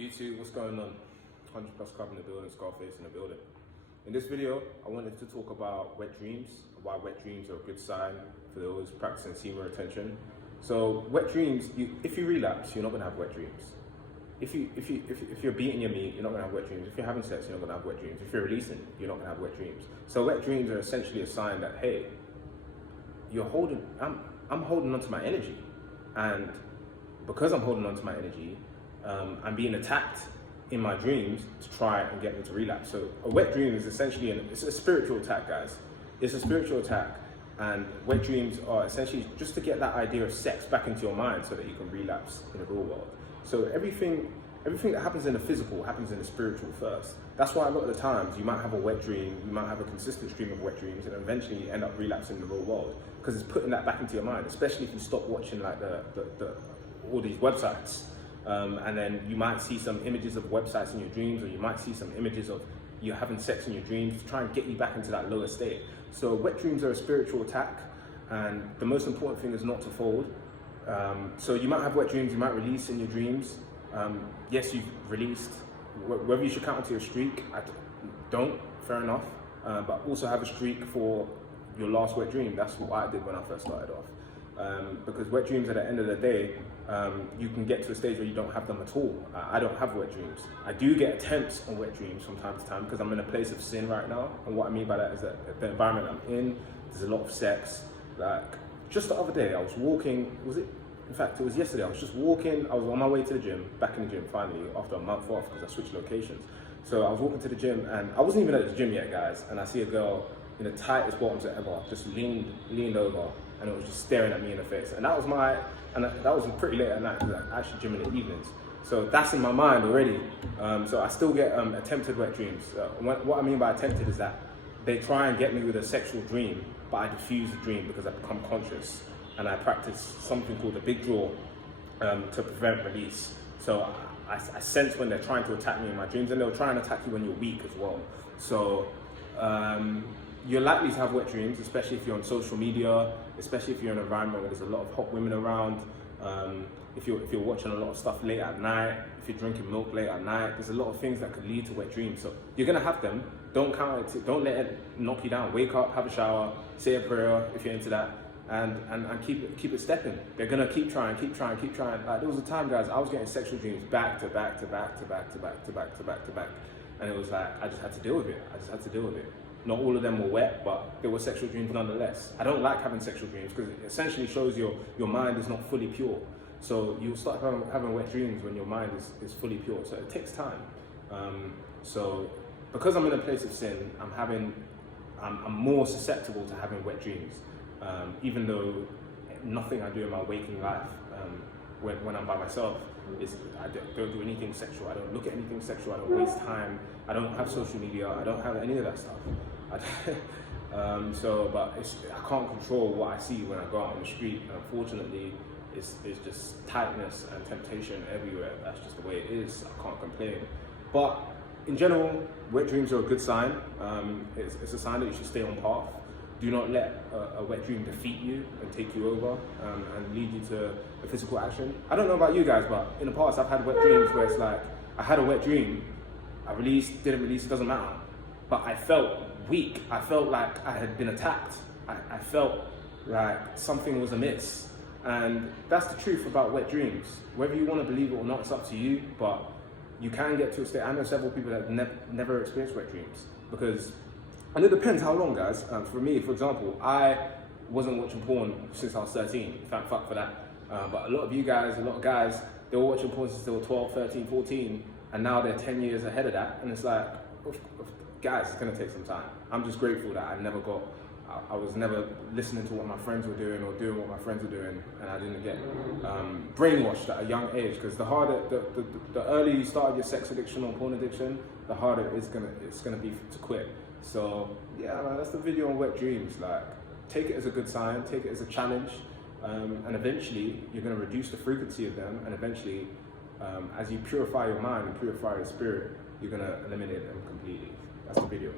YouTube, what's going on? 100 Plus Club in the building, Scarface in the building. In this video, I wanted to talk about wet dreams, why wet dreams are a good sign for those practicing semen retention. So wet dreams, if you relapse, you're not gonna have wet dreams. If you're beating your meat, you're not gonna have wet dreams. If you're having sex, you're not gonna have wet dreams. If you're releasing, you're not gonna have wet dreams. So wet dreams are essentially a sign that, hey, I'm holding on to my energy, and because I'm holding on to my energy, I'm being attacked in my dreams to try and get me to relapse. So a wet dream is essentially it's a spiritual attack, guys. It's a spiritual attack, and wet dreams are essentially just to get that idea of sex back into your mind so that you can relapse in the real world. So everything that happens in the physical happens in the spiritual first. That's why a lot of the times you might have a wet dream, you might have a consistent stream of wet dreams, and eventually you end up relapsing in the real world, because it's putting that back into your mind, especially if you stop watching like all these websites. And then you might see some images of websites in your dreams, or you might see some images of you having sex in your dreams to try and get you back into that lower state. So wet dreams are a spiritual attack, and the most important thing is not to fold. So you might have wet dreams, you might release in your dreams. Yes, you've released. Whether you should count it to a streak, I don't, fair enough. But also have a streak for your last wet dream. That's what I did when I first started off. Because wet dreams at the end of the day, you can get to a stage where you don't have them at all. I don't have wet dreams. I do get attempts on wet dreams from time to time because I'm in a place of sin right now. And what I mean by that is that the environment I'm in, there's a lot of sex. Like just the other day, I was walking, in fact, it was yesterday, I was just walking, I was on my way to the gym, back in the gym finally, after a month off because I switched locations. So I was walking to the gym and I wasn't even at the gym yet, guys, and I see a girl in the tightest bottoms ever, just leaned over, and it was just staring at me in the face. And that was pretty late at night because I actually gym in the evenings. So that's in my mind already. So I still get attempted wet dreams. What I mean by attempted is that they try and get me with a sexual dream, but I diffuse the dream because I become conscious. And I practice something called the big draw to prevent release. So I sense when they're trying to attack me in my dreams, and they'll try and attack you when you're weak as well. So you're likely to have wet dreams, especially if you're on social media, especially if you're in an environment where there's a lot of hot women around. If you're watching a lot of stuff late at night, if you're drinking milk late at night, there's a lot of things that could lead to wet dreams. So you're gonna have them. Don't count it. Don't let it knock you down. Wake up, have a shower, say a prayer if you're into that. And keep it stepping. They're gonna keep trying. Like there was a time, guys, I was getting sexual dreams back to back, and it was like I just had to deal with it. Not all of them were wet, but they were sexual dreams nonetheless. I don't like having sexual dreams because it essentially shows your mind is not fully pure. So you'll start having wet dreams when your mind is fully pure. So it takes time. So because I'm in a place of sin, I'm more susceptible to having wet dreams. Even though nothing I do in my waking life, when I'm by myself, I don't do anything sexual. I don't look at anything sexual. I don't waste time. I don't have social media. I don't have any of that stuff. But I can't control what I see when I go out on the street. And unfortunately, it's just tightness and temptation everywhere. That's just the way it is. I can't complain. But in general, wet dreams are a good sign. It's a sign that you should stay on path. Do not let a wet dream defeat you and take you over and lead you to a physical action. I don't know about you guys, but in the past I've had wet dreams where it's like, I had a wet dream, I released, didn't release, it doesn't matter. But I felt weak. I felt like I had been attacked. I felt like something was amiss. And that's the truth about wet dreams. Whether you want to believe it or not, it's up to you, but you can get to a state. I know several people that never experienced wet dreams and it depends how long, guys. For me, for example, I wasn't watching porn since I was 13. Thank fuck for that. But a lot of guys, they were watching porn since they were 12, 13, 14, and now they're 10 years ahead of that. And it's like, guys, it's gonna take some time. I'm just grateful that I was never listening to what my friends were doing or doing what my friends were doing, and I didn't get brainwashed at a young age. Because the earlier you start your sex addiction or porn addiction, the harder it's gonna be to quit. So yeah, man, that's the video on wet dreams. Like, take it as a good sign, take it as a challenge, and eventually you're gonna reduce the frequency of them, and eventually, as you purify your mind and purify your spirit, you're gonna eliminate them completely. That's the video.